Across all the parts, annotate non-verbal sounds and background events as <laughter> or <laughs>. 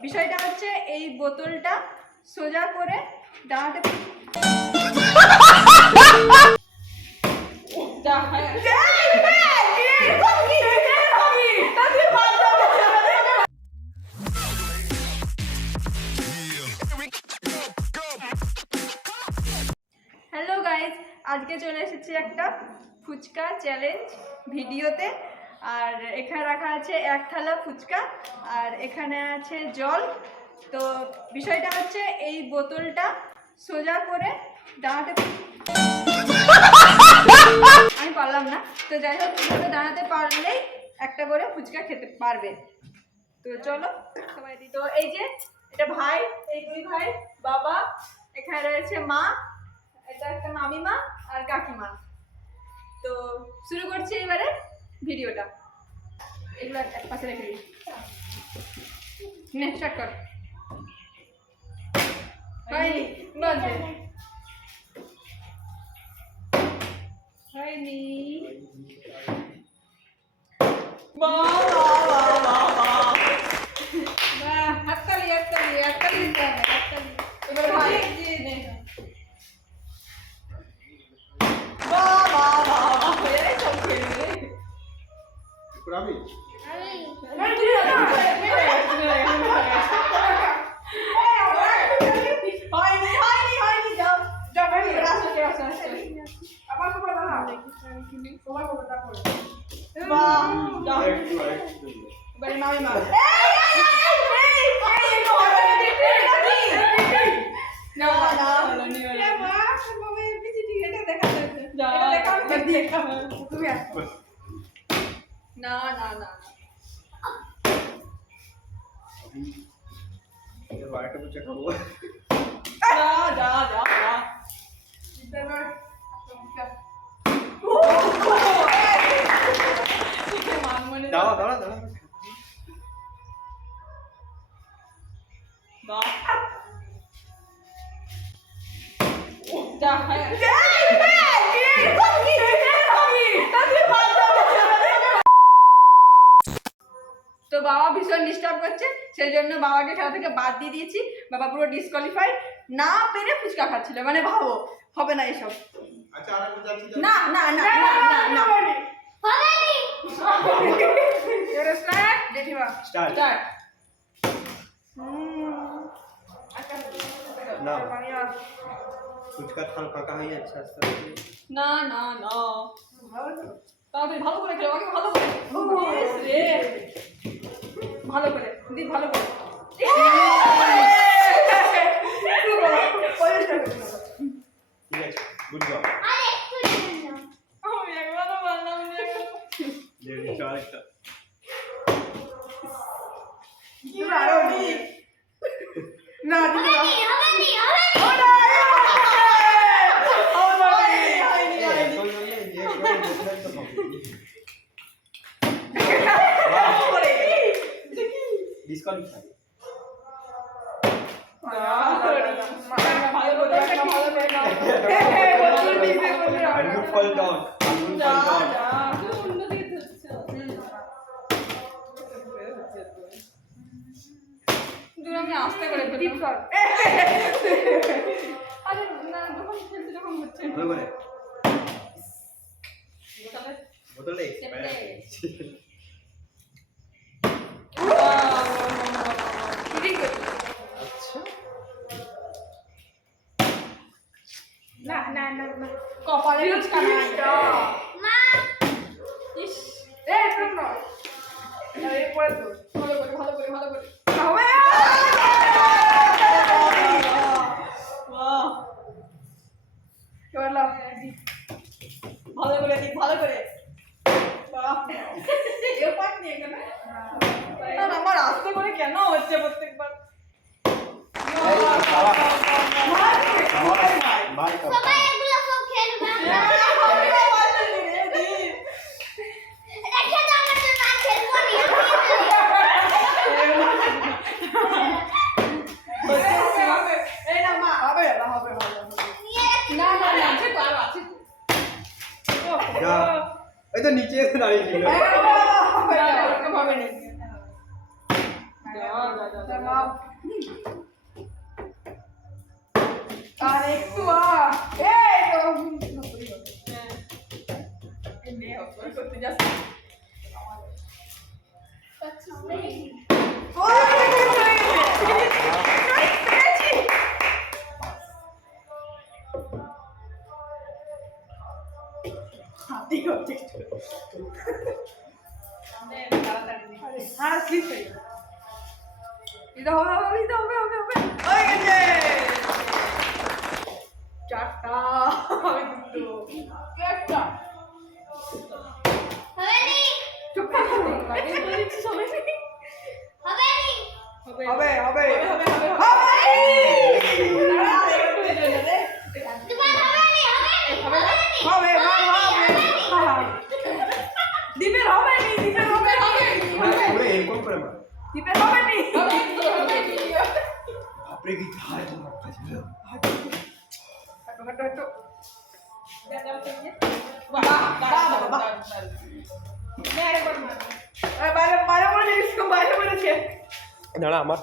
বিষয়টা হচ্ছে এই বোতলটা সোজা করে দাঁড়াতে হ্যালো আজকে চলে এসেছি একটা ফুচকা চ্যালেঞ্জ ভিডিওতে। আর এখানে রাখা আছে এক থালা ফুচকা আর এখানে আছে জল। তো বিষয়টা হচ্ছে এই বোতলটা সোজা করে দাঁড়াতে <laughs> আমি পারলাম না। তো যাই হোক দাঁড়াতে পারলেই একটা করে ফুচকা খেতে পারবে। তো চলো সবাই দিই। তো এই যে এটা ভাই এই দুই ভাই বাবা এখানে রয়েছে মা এটা একটা মামিমা আর কাকিমা। তো শুরু করছি এবারে। ভিডিওটা। এগুলো এক পাশে রেখে দিই নে স্টার্ট কর। হয়নি বলছে হয়নি। বাহ, হাততালি হাততালি হাততালি। হাততালি তোমার কথা তারপরে বাহ যাও একটু একটু এবারে মামি মা না না হলো নি হলো এ মা করছে সেই জন্য বাবাকে খেলা থেকে বাদ দিয়ে দিয়েছি। বাবা পুরো ডিসকোয়ালিফাই না পেরে ফুচকা খাচ্ছিল মানে ভাবো হবে না এসব। আচ্ছা না না না না না না না। ফুচকা থাল ফাঁকা হয়ে যাচ্ছে আস্তে আস্তে। না না না। ভালো করে খেলো আগে ভালো করে। ভালো করে দি ভালো করে। ঠিক আছে গুড জব না যে নিচে আরেকটা কি আরও নি না দিদি একদম বললে যে করে দেখলেন তো হবে ডিসকাউন্ট ভালো করে ভালো করে এবার লাও। ভালো করে দিক ভালো করে। বাহ। <laughs> এও পাট নিয়ে গেল। না, না, আমার আস্তে করে কেন হচ্ছে প্রত্যেকবার? সবাই ছিল আর একটু এই করতে যাচ্ছে এটা হবে হবে এটা হবে হবে হবে হয়ে গেছে চারটা একটা হবে হবে হবে হবে হবে হবে হবে પ્રેગી થાય તો મત હટો હટો હટો દણા અમાર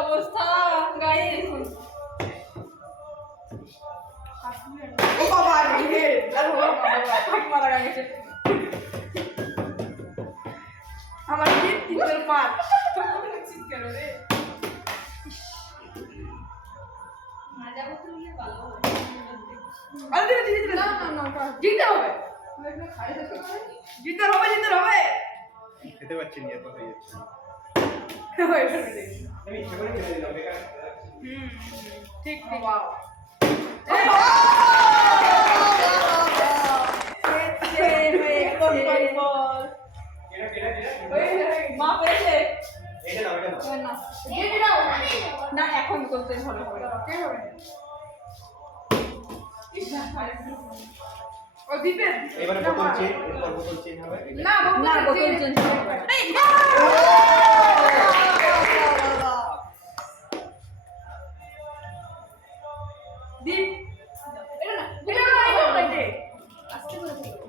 অবস্থা? গায়ে ও বাবা রে আর বাবা বাবা মারা গেছে। আমার কি তিনটের পাঁচ? কেন রে আরে দিদি দিদি না না না জিততে হবে? জিততে হবে জিততে হবে। খেতে পাচ্ছি না এত হয়ে যাচ্ছে। ঠিক মা পেরেছে না এখন করতে ভালো করে এবারে বোতল চেঞ্জ এরপর বোতল চেঞ্জ হবে না না বোতল চেঞ্জ হবে দীপ এটা না এটা না এটা না এটা আস্তে করে ফেলো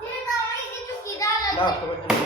দিয়ে দাও আমি কিছু খিদা না লাগছে তোমার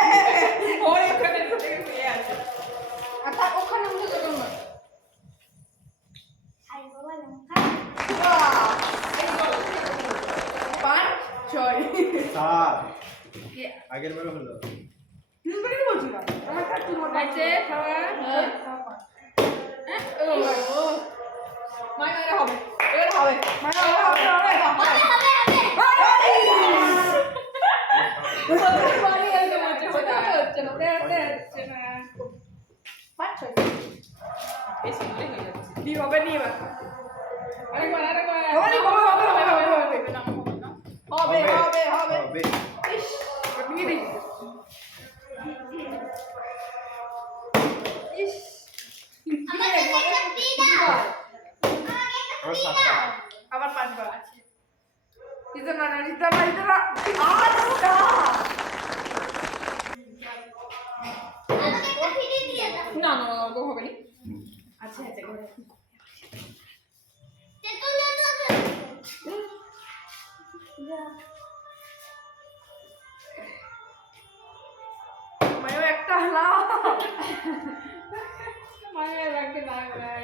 Digo, veniva. Arregua, arregua. একটা হলাও ভাই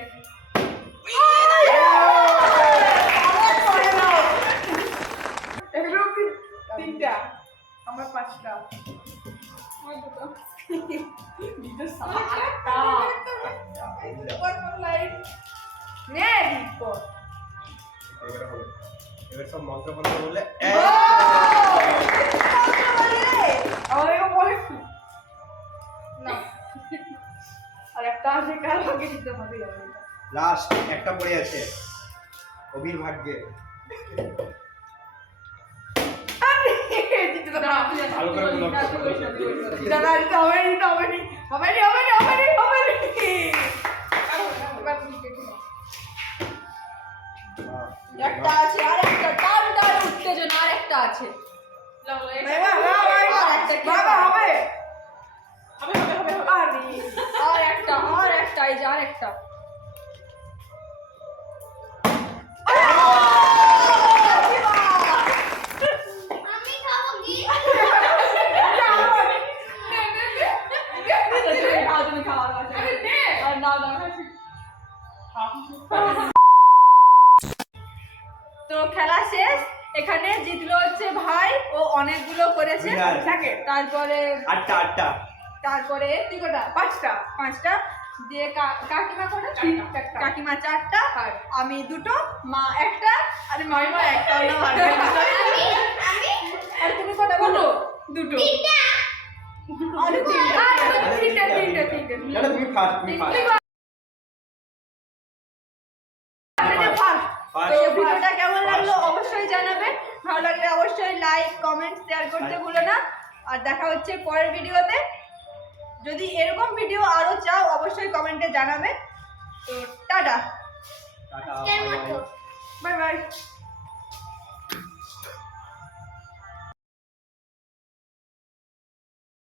তিনটা আমার পাঁচটা নে হবে এবার সব মন্ত্র বললে হবে নি হবে নি হবে নি একটা আছে আর একটা টান টান উত্তেজনা আর একটা আছে। বাবা বাবা বাবা হবে? হবে। হবে হবে আরে আর একটা আর একটা। খেলা শেষ। এখানে জিতলো হচ্ছে ভাই। ও অনেকগুলো করেছে। থাকে। তারপরে আটটা আটটা। তারপরে তুই কটা পাঁচটা। পাঁচটা। দিয়ে কাকিমা কটা? কাকিমা চারটা। আর আমি দুটো মা একটা আর মাইমা একটা। হলো আর আমি আমি। আর তুমি কটা বলো? দুটো তিনটা। আরে তিনটা তিনটা তিনটা তুমি ফার্স্ট তুমি ফার্স্ট ভিডিওটা কেমন লাগল অবশ্যই জানাবে ভালো লাগলে অবশ্যই লাইক কমেন্ট শেয়ার করতে ভুলো না। আর দেখা হচ্ছে পরের ভিডিওতে। যদি এরকম ভিডিও আরও চাও অবশ্যই কমেন্টে জানাবে তো টাটা। Bye bye